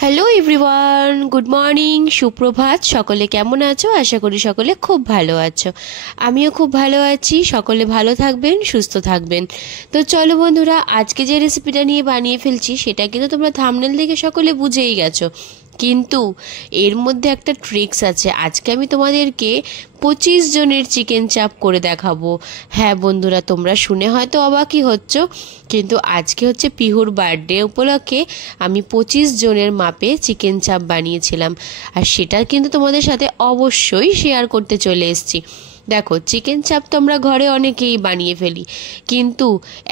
Hello everyone, good morning, সুপ্রভাত। সকলে কেমন আছো? আশা করি সকলে খুব ভালো আছো। আমিও খুব ভালো আছি। সকলে ভালো থাকবেন, সুস্থ থাকবেন। তো চলো বন্ধুরা, আজকে যে রেসিপিটা নিয়ে বানিয়ে ফেলছি সেটা কিন্তু তোমরা থাম্বনেল দেখে সকলে বুঝেই গেছো, কিন্তু এর মধ্যে একটা ট্রিক্স আছে। আজকে আমি তোমাদেরকে 25 জনের চিকেন চাপ করে দেখাবো। হ্যাঁ বন্ধুরা, তোমরা শুনে হয়তো অবাকই হচ্ছ, কিন্তু আজকে হচ্ছে পিহুর বার্থডে উপলক্ষে আমি 25 জনের মাপে চিকেন চাপ বানিয়েছিলাম, আর সেটা কিন্তু তোমাদের সাথে অবশ্যই শেয়ার করতে চলে এসেছি। দেখো, চিকেন চাপ তো আমরা ঘরে অনেকেই বানিয়ে ফেলি, কিন্তু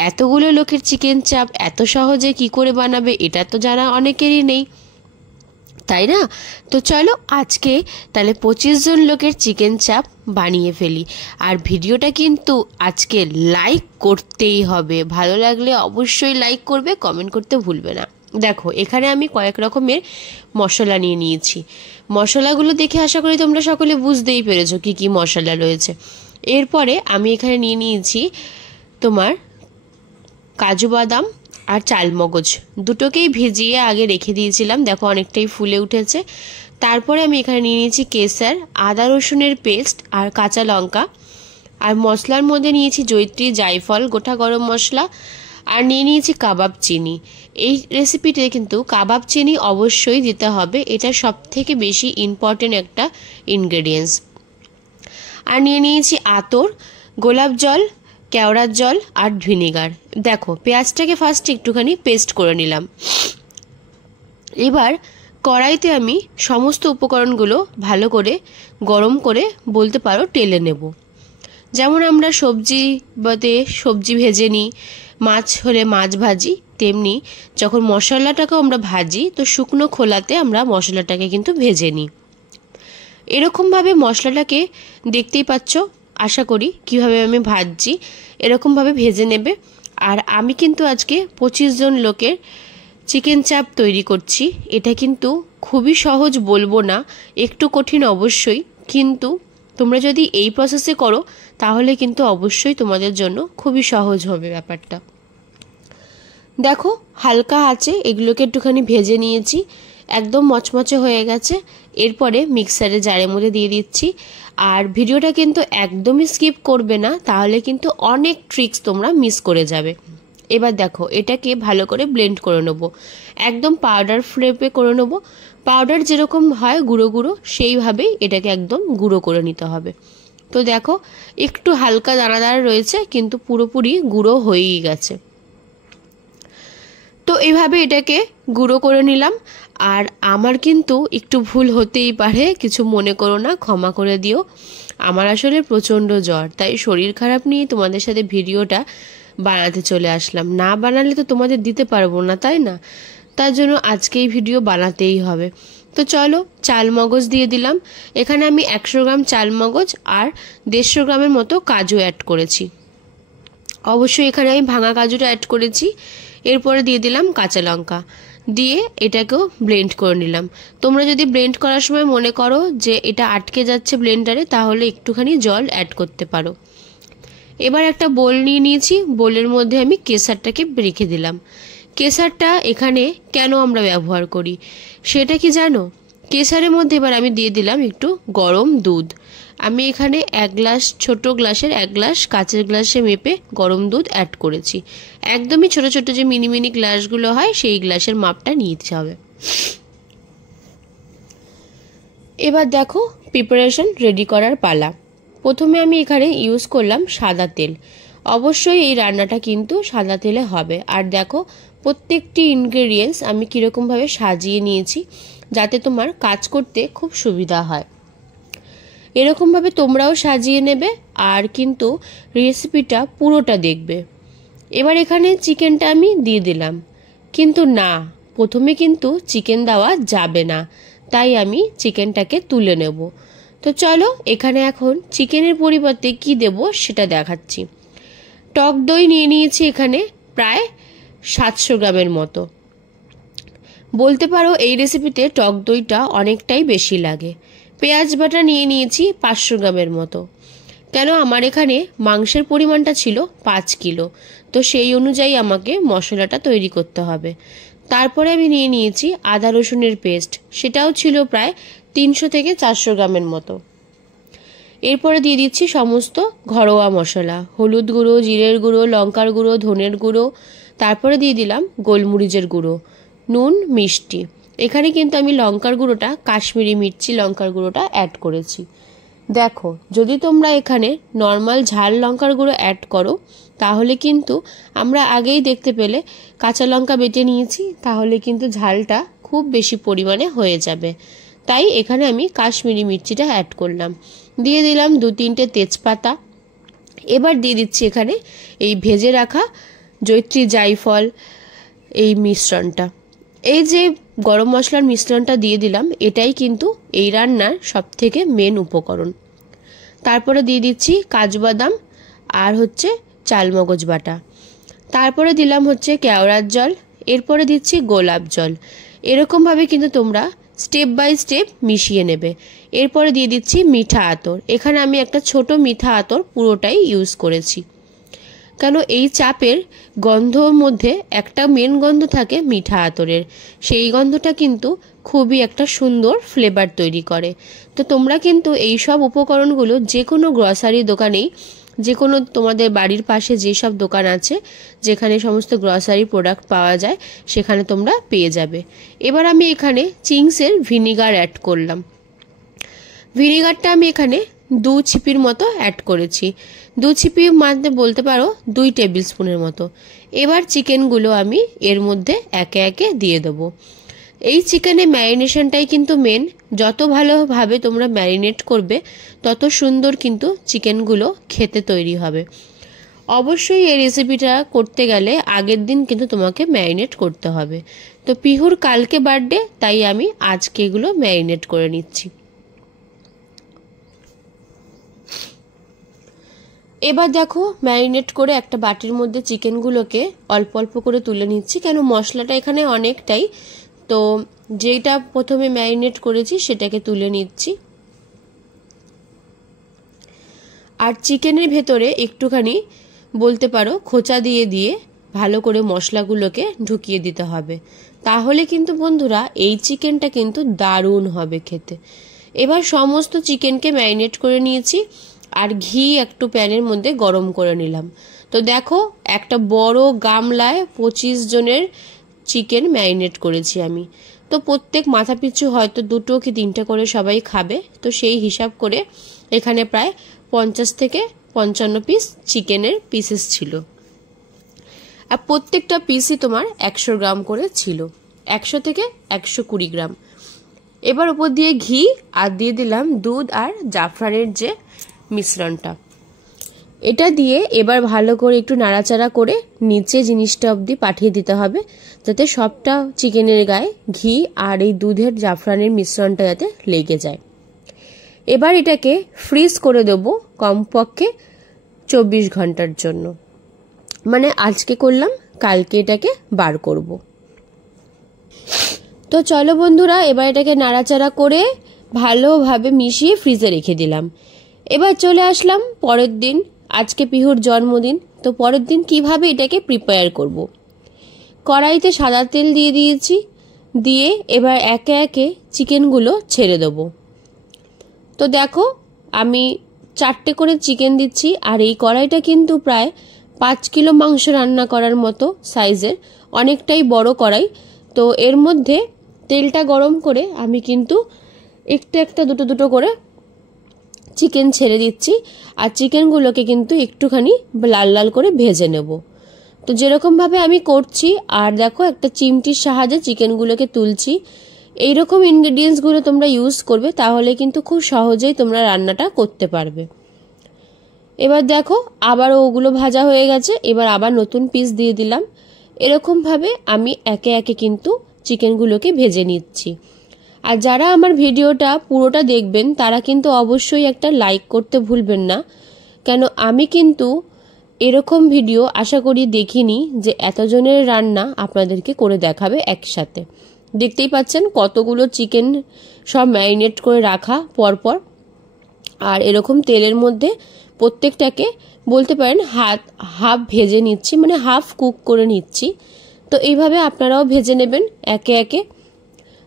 এতগুলো লোকের চিকেন চাপ এত সহজে কি করে বানাবে এটা তো জানা অনেকেরই নেই, তাই না? তো চলো আজকে তাহলে 25 জন লোকের চিকেন চাপ বানিয়ে ফেলি। আর ভিডিওটা কিন্তু আজকে লাইক করতেই হবে, ভালো লাগলে অবশ্যই লাইক করবে, কমেন্ট করতে ভুলবে না। দেখো, এখানে আমি কয়েক রকমের মশলা নিয়ে নিয়েছি। মশলাগুলো দেখে আশা করি তোমরা সকলে বুঝতেই পেরেছো কি কি মশলা রয়েছে। এরপরে আমি এখানে নিয়ে নিয়েছি তোমার কাজু বাদাম আর চালমগজ, দুটোকেই ভিজিয়ে আগে রেখে দিয়েছিলাম। দেখো অনেকটাই ফুলে উঠেছে। তারপরে আমি এখানে নিয়ে নিয়েছি কেশর, আদা রসুনের পেস্ট আর কাঁচা লঙ্কা। আর মশলার মধ্যে নিয়েছি জয়িত্রী, জায়ফল, গোটা গরম মশলা, আর নিয়ে নিয়েছি কাবাব চিনি। এই রেসিপিতে কিন্তু কাবাব চিনি অবশ্যই দিতে হবে, এটা সব থেকে বেশি ইম্পর্টেন্ট একটা ইনগ্রেডিয়েন্টস। আর নিয়ে নিয়েছি আতর, গোলাপ জল, কেওড়ার জল আর ভিনেগার। দেখো, পেঁয়াজটাকে ফার্স্ট একটুখানি পেস্ট করে নিলাম। এবার কড়াইতে আমি সমস্ত উপকরণগুলো ভালো করে গরম করে, বলতে পারো টেলে নেব। যেমন আমরা সবজি ভেজে নিই, মাছ হলে মাছ ভাজি, তেমনি যখন মশলাটাকেও আমরা ভাজি তো শুকনো খোলাতে আমরা মশলাটাকে কিন্তু ভেজে নিই। এরকমভাবে মশলাটাকে দেখতেই পাচ্ছ আশা করি কিভাবে আমি ভাজছি, এরকমভাবে ভেজে নেবে। আর আমি কিন্তু আজকে 25 জন লোকের চিকেন চাপ তৈরি করছি। এটা কিন্তু খুবই সহজ বলবো না, একটু কঠিন অবশ্যই, কিন্তু তোমরা যদি এই প্রসেসে করো তাহলে কিন্তু অবশ্যই তোমাদের জন্য খুবই সহজ হবে ব্যাপারটা। দেখো, হালকা আছে এগুলোকে একটুখানি ভেজে নিয়েছি, একদম মচমচে হয়ে গেছে। এরপরে মিক্সারে জারের মধ্যে দিয়ে দিচ্ছি। আর ভিডিওটা কিন্তু একদমই স্কিপ করবে না, তাহলে কিন্তু অনেক ট্রিক্স তোমরা মিস করে যাবে। এবার দেখো, এটাকে ভালো করে ব্লেন্ড করে নেব, একদম পাউডার ফ্লেপে করে নেব। পাউডার যেরকম হয় গুঁড়ো গুঁড়ো, সেইভাবেই এটাকে একদম গুঁড়ো করে নিতে হবে। তো দেখো, একটু হালকা দানাদার রয়েছে, কিন্তু পুরোপুরি গুঁড়ো হয়েই গেছে। তো এইভাবে এটাকে গুঁড়ো করে নিলাম। আর আমার কিন্তু একটু ভুল হতেই পারে, কিছু মনে করো না, ক্ষমা করে দিও। আমার আসলে প্রচণ্ড জ্বর, তাই শরীর খারাপ নিয়ে তোমাদের সাথে ভিডিওটা বানাতে চলে আসলাম। না বানালে তো তোমাদের দিতে পারবো না, তাই না? তার জন্য আজকে এই ভিডিও বানাতেই হবে। তো চলো, চালমগজ দিয়ে দিলাম। এখানে আমি 100 গ্রাম চালমগজ আর 150 গ্রামের মতো কাজু অ্যাড করেছি। অবশ্যই এখানে আমি ভাঙা কাজুটা অ্যাড করেছি। এরপরে দিয়ে দিলাম কাঁচা লঙ্কা, দিয়ে এটাকেও ব্লেন্ড করে নিলাম। তোমরা যদি ব্লেন্ড করার সময় মনে করো যে এটা আটকে যাচ্ছে ব্লেন্ডারে, তাহলে একটুখানি জল অ্যাড করতে পারো। এবার একটা বোল নিয়ে নিয়েছি, বোলের মধ্যে আমি কেশরটাকে রেখে দিলাম। কেশরটা এখানে কেন আমরা ব্যবহার করি সেটা কি জানো? কেশরের মধ্যে এবার আমি দিয়ে দিলাম একটু গরম দুধ। আমি এখানে ছোট গ্লাসের 1 গ্লাস কাচের গ্লাসে মেপে গরম দুধ অ্যাড করেছি। একদমই ছোট ছোট যে মিনি মিনি গ্লাসগুলো হয় সেই গ্লাসের মাপটা নিতে হবে। এবার দেখো, প্রিপারেশন রেডি করার পালা। প্রথমে আমি এখানে ইউজ করলাম সাদা তেল। অবশ্যই এই রান্নাটা কিন্তু সাদা তেলে হবে। আর দেখো, প্রত্যেকটি ইনগ্রেডিয়েন্টস আমি কীরকমভাবে সাজিয়ে নিয়েছি, যাতে তোমার কাজ করতে খুব সুবিধা হয়। এরকমভাবে তোমরাও সাজিয়ে নেবে, আর কিন্তু রেসিপিটা পুরোটা দেখবে। এবার এখানে চিকেনটা আমি দিয়ে দিলাম, কিন্তু না, প্রথমে কিন্তু চিকেন দেওয়া যাবে না, তাই আমি চিকেনটাকে তুলে নেব। তো চলো, এখানে এখন চিকেনের পরিবর্তে কি দেব সেটা দেখাচ্ছি। টক দই নিয়ে নিয়েছি এখানে প্রায় 700 গ্রামের মতো। বলতে পারো এই রেসিপিতে টক দইটা অনেকটাই বেশি লাগে। পেঁয়াজ বাটা নিয়ে নিয়েছি 500 গ্রামের মতো। কেন, আমার এখানে মাংসের পরিমাণটা ছিল 5 কিলো, তো সেই অনুযায়ী আমাকে মশলাটা তৈরি করতে হবে। তারপরে আমি নিয়ে নিয়েছি আদা রসুনের পেস্ট, সেটাও ছিল প্রায় 300 থেকে 400 গ্রামের মতো। এরপরে দিয়ে দিচ্ছি সমস্ত ঘরোয়া মশলা, হলুদ গুঁড়ো, জিরের গুঁড়ো, লঙ্কার গুঁড়ো, ধনের গুঁড়ো, তারপরে দিয়ে দিলাম গোলমরিচের গুঁড়ো, নুন, মিষ্টি। এখানে কিন্তু আমি লঙ্কার গুঁড়োটা, কাশ্মীরি মির্চি লঙ্কার গুঁড়োটা অ্যাড করেছি। দেখো, যদি তোমরা এখানে নর্মাল ঝাল লঙ্কার গুঁড়ো অ্যাড করো তাহলে কিন্তু, আমরা আগেই দেখতে পেলে কাঁচা লঙ্কা বেটে নিয়েছি, তাহলে কিন্তু ঝালটা খুব বেশি পরিমাণে হয়ে যাবে। তাই এখানে আমি কাশ্মীরি মির্চিটা অ্যাড করলাম। দিয়ে দিলাম 2-3টে তেজপাতা। এবার দিয়ে দিচ্ছি এখানে এই ভেজে রাখা জয়িত্রী জায়ফল এই মিশ্রণটা। এই যে গরম মশলার মিশ্রণটা দিয়ে দিলাম, এটাই কিন্তু এই রান্নার সবথেকে মেন উপকরণ। তারপরে দিয়ে দিচ্ছি কাজু বাদাম আর হচ্ছে চালমগজ বাটা। তারপরে দিলাম হচ্ছে কেওড়ার জল, এরপরে দিচ্ছি গোলাপ জল। এরকমভাবে কিন্তু তোমরা স্টেপ বাই স্টেপ মিশিয়ে নেবে। এরপরে দিয়ে দিচ্ছি মিঠা আতর। এখানে আমি একটা ছোট মিঠা আতর পুরোটাই ইউজ করেছি, কেন এই চাপের গন্ধর মধ্যে একটা মেন গন্ধ থাকে মিঠা আতরের, সেই গন্ধটা কিন্তু খুবই একটা সুন্দর ফ্লেভার তৈরি করে। তো তোমরা কিন্তু এই সব উপকরণগুলো যে কোনো গ্রসারি দোকানেই, যে কোনো তোমাদের বাড়ির পাশে যেসব দোকান আছে যেখানে সমস্ত গ্রসারি প্রোডাক্ট পাওয়া যায় সেখানে তোমরা পেয়ে যাবে। এবার আমি এখানে চিংসের ভিনিগার অ্যাড করলাম। ভিনিগারটা আমি এখানে 2 ছিপির মতো অ্যাড করেছি। 2 ছিপি মানে বলতে পারো 2 টেবিল স্পুনের মতো। এবার চিকেনগুলো আমি এর মধ্যে একে একে দিয়ে দেবো। এই চিকেনের ম্যারিনেশনটাই কিন্তু মেন। যত ভালোভাবে তোমরা ম্যারিনেট করবে তত সুন্দর কিন্তু চিকেনগুলো খেতে তৈরি হবে। অবশ্যই এই রেসিপিটা করতে গেলে আগের দিন কিন্তু তোমাকে ম্যারিনেট করতে হবে। তো পিহুর কালকে বার্থডে, তাই আমি আজকে এগুলো ম্যারিনেট করে নিচ্ছি। এবার দেখো, ম্যারিনেট করে একটা বাটির মধ্যে চিকেনগুলোকে অল্প অল্প করে তুলে নিচ্ছি, কেন মশলাটা এখানে অনেকটাই। তো যেটা প্রথমে ম্যারিনেট করেছি সেটাকে তুলে নিচ্ছি। আর চিকেনের ভেতরে একটুখানি বলতে পারো খোঁচা দিয়ে দিয়ে ভালো করে মশলাগুলোকে ঢুকিয়ে দিতে হবে, তাহলে কিন্তু বন্ধুরা এই চিকেনটা কিন্তু দারুণ হবে খেতে। এবার সমস্ত চিকেনকে ম্যারিনেট করে নিয়েছি আর ঘি একটু প্যানের মধ্যে গরম করে নিলাম। তো দেখো, একটা বড় গামলায় 25 জনের চিকেন ম্যারিনেট করেছি আমি। তো প্রত্যেক মাথা পিছু হয়তো 2 কি 3টে করে সবাই খাবে, তো সেই হিসাব করে এখানে প্রায় 50 থেকে 55 পিস চিকেনের পিসেস ছিল। আর প্রত্যেকটা পিসই তোমার 100 গ্রাম করে ছিল, 100 থেকে 120 গ্রাম। এবার উপর দিয়ে ঘি আর দিয়ে দিলাম দুধ আর জাফরানের যে মিশ্রণটা, এটা দিয়ে এবার ভালো করে একটু নাড়াচাড়া করে নিচে জিনিসটা অবধি পাঠিয়ে দিতে হবে, যাতে সবটা চিকেনের গায়ে ঘি আর এই দুধের জাফরানের মিশ্রণটা যাতে লেগে যায়। এবার এটাকে ফ্রিজ করে দেবো কমপক্ষে 24 ঘন্টার জন্য। মানে আজকে করলাম, কালকে এটাকে বার করব। তো চলো বন্ধুরা, এবার এটাকে নাড়াচাড়া করে ভালোভাবে মিশিয়ে ফ্রিজে রেখে দিলাম। এবার চলে আসলাম পরের দিন, আজকে পিহুর জন্মদিন। তো পরের দিন কিভাবে এটাকে প্রিপেয়ার করব। কড়াইতে সাদা তেল দিয়ে দিয়েছি, দিয়ে এবার একে একে চিকেনগুলো ছেড়ে দেবো। তো দেখো, আমি 4টে করে চিকেন দিচ্ছি, আর এই কড়াইটা কিন্তু প্রায় 5 কিলো মাংস রান্না করার মতো সাইজের, অনেকটাই বড় কড়াই। তো এর মধ্যে তেলটা গরম করে আমি কিন্তু একটা দুটো করে চিকেন ছেড়ে দিচ্ছি, আর চিকেনগুলোকে কিন্তু একটুখানি লাল লাল করে ভেজে নেব। তো যেরকমভাবে আমি করছি, আর দেখো একটা চিমটির সাহায্যে চিকেনগুলোকে তুলছি। এইরকম ইনগ্রেডিয়েন্টসগুলো তোমরা ইউজ করবে, তাহলে কিন্তু খুব সহজেই তোমরা রান্নাটা করতে পারবে। এবার দেখো, আবার ওগুলো ভাজা হয়ে গেছে, এবার আবার নতুন পিস দিয়ে দিলাম। এরকমভাবে আমি একে একে কিন্তু চিকেনগুলোকে ভেজে নিচ্ছি। আর যারা আমার ভিডিওটা পুরোটা দেখবেন তারা কিন্তু অবশ্যই একটা লাইক করতে ভুলবেন না, কেন আমি কিন্তু এরকম ভিডিও আশা করি দেখিনি যে এতজনের রান্না আপনাদেরকে করে দেখাবে একসাথে। দেখতেই পাচ্ছেন কতগুলো চিকেন সব ম্যারিনেট করে রাখা পরপর, আর এরকম তেলের মধ্যে প্রত্যেকটাকে বলতে পারেন হাফ ভেজে নিচ্ছি, মানে হাফ কুক করে নিচ্ছি। তো তো এইভাবে আপনারাও ভেজে নেবেন একে একে।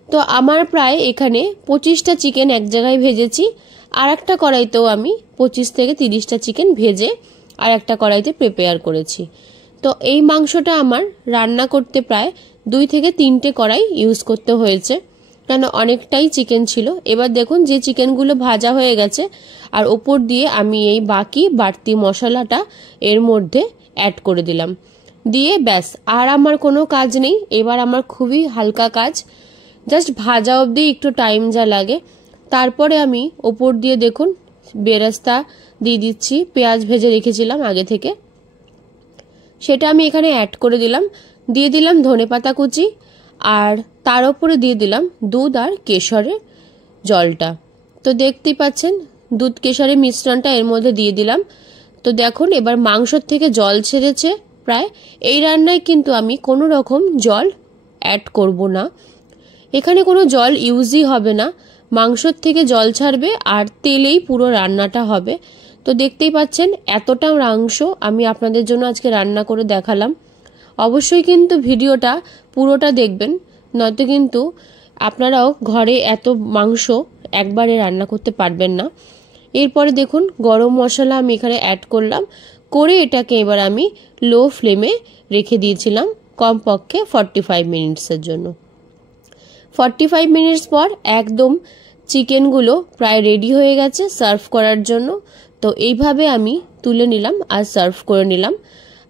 তো আমার প্রায় এখানে 25টা চিকেন এক জায়গায় ভেজেছি, আর একটা কড়াইতেও আমি 25 থেকে 30টা চিকেন ভেজে আর একটা কড়াইতে প্রিপেয়ার করেছি। তো এই মাংসটা আমার রান্না করতে প্রায় 2 থেকে 3টে কড়াই ইউজ করতে হয়েছে, কারণ অনেকটাই চিকেন ছিল। এবার দেখুন যে চিকেনগুলো ভাজা হয়ে গেছে, আর ওপর দিয়ে আমি এই বাড়তি মশলাটা এর মধ্যে অ্যাড করে দিলাম, দিয়ে ব্যাস আর আমার কোনো কাজ নেই। এবার আমার খুবই হালকা কাজ, জাস্ট ভাজা অবধি একটু টাইম যা লাগে। তারপরে আমি ওপর দিয়ে দেখুন বেরেস্তা দিয়ে দিচ্ছি, পেঁয়াজ ভেজে রেখেছিলাম আগে থেকে, সেটা আমি এখানে অ্যাড করে দিলাম। দিয়ে দিলাম ধনেপাতা কুচি, আর তার উপরে দিয়ে দিলাম দুধ আর কেশরের জলটা। তো দেখতেই পাচ্ছেন দুধ কেশরের মিশ্রণটা এর মধ্যে দিয়ে দিলাম। তো দেখুন এবার মাংসর থেকে জল ছেড়েছে প্রায়। এই রান্নায় কিন্তু আমি কোনো রকম জল অ্যাড করব না, এখানে কোনো জল ইউজই হবে না, মাংসর থেকে জল ছাড়বে আর তেলেই পুরো রান্নাটা হবে। তো দেখতেই পাচ্ছেন এতটা মাংস আমি আপনাদের জন্য আজকে রান্না করে দেখালাম। অবশ্যই কিন্তু ভিডিওটা পুরোটা দেখবেন, নয়তো কিন্তু আপনারাও ঘরে এত মাংস একবারে রান্না করতে পারবেন না। এরপরে দেখুন গরম মশলা আমি এখানে অ্যাড করলাম, করে এটাকে এবার আমি লো ফ্লেমে রেখে দিয়েছিলাম কমপক্ষে 45 মিনিটসের জন্য। 45 মিনিটস পর একদম চিকেনগুলো প্রায় রেডি হয়ে গেছে সার্ভ করার জন্য। তো এইভাবে আমি তুলে নিলাম আর সার্ভ করে নিলাম।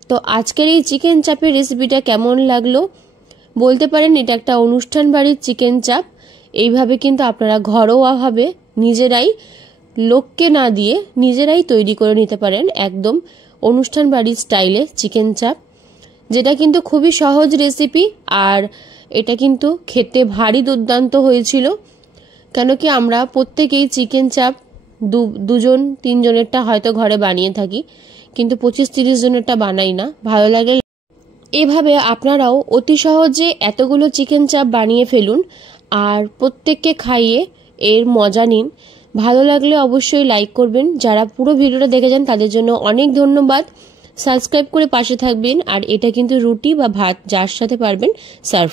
তো আজকের এই চিকেন চাপের রেসিপিটা কেমন লাগলো বলতে পারেন, এটা একটা অনুষ্ঠান বাড়ির চিকেন চাপ। এইভাবে কিন্তু আপনারা ঘরোয়াভাবে নিজেরাই, লোককে না দিয়ে নিজেরাই তৈরি করে নিতে পারেন একদম অনুষ্ঠান বাড়ির স্টাইলে চিকেন চাপ, যেটা কিন্তু খুবই সহজ রেসিপি। আর এটা কিন্তু খেতে ভারী দুর্দান্ত হয়েছিল, কেন কি আমরা প্রত্যেকেই চিকেন চাপ দুজন তিনজনেরটা হয়তো ঘরে বানিয়ে থাকি, কিন্তু 25-30 জনেরটা বানাই না। ভালো লাগে। এভাবে আপনারাও অতি সহজে এতগুলো চিকেন চাপ বানিয়ে ফেলুন আর প্রত্যেককে খাইয়ে এর মজা নিন। ভালো লাগলে অবশ্যই লাইক করবেন। যারা পুরো ভিডিওটা দেখে যান তাদের জন্য অনেক ধন্যবাদ। সাবস্ক্রাইব করে পাশে থাকবেন। আর এটা কিন্তু রুটি বা ভাত যার সাথে পারবেন সার্ভ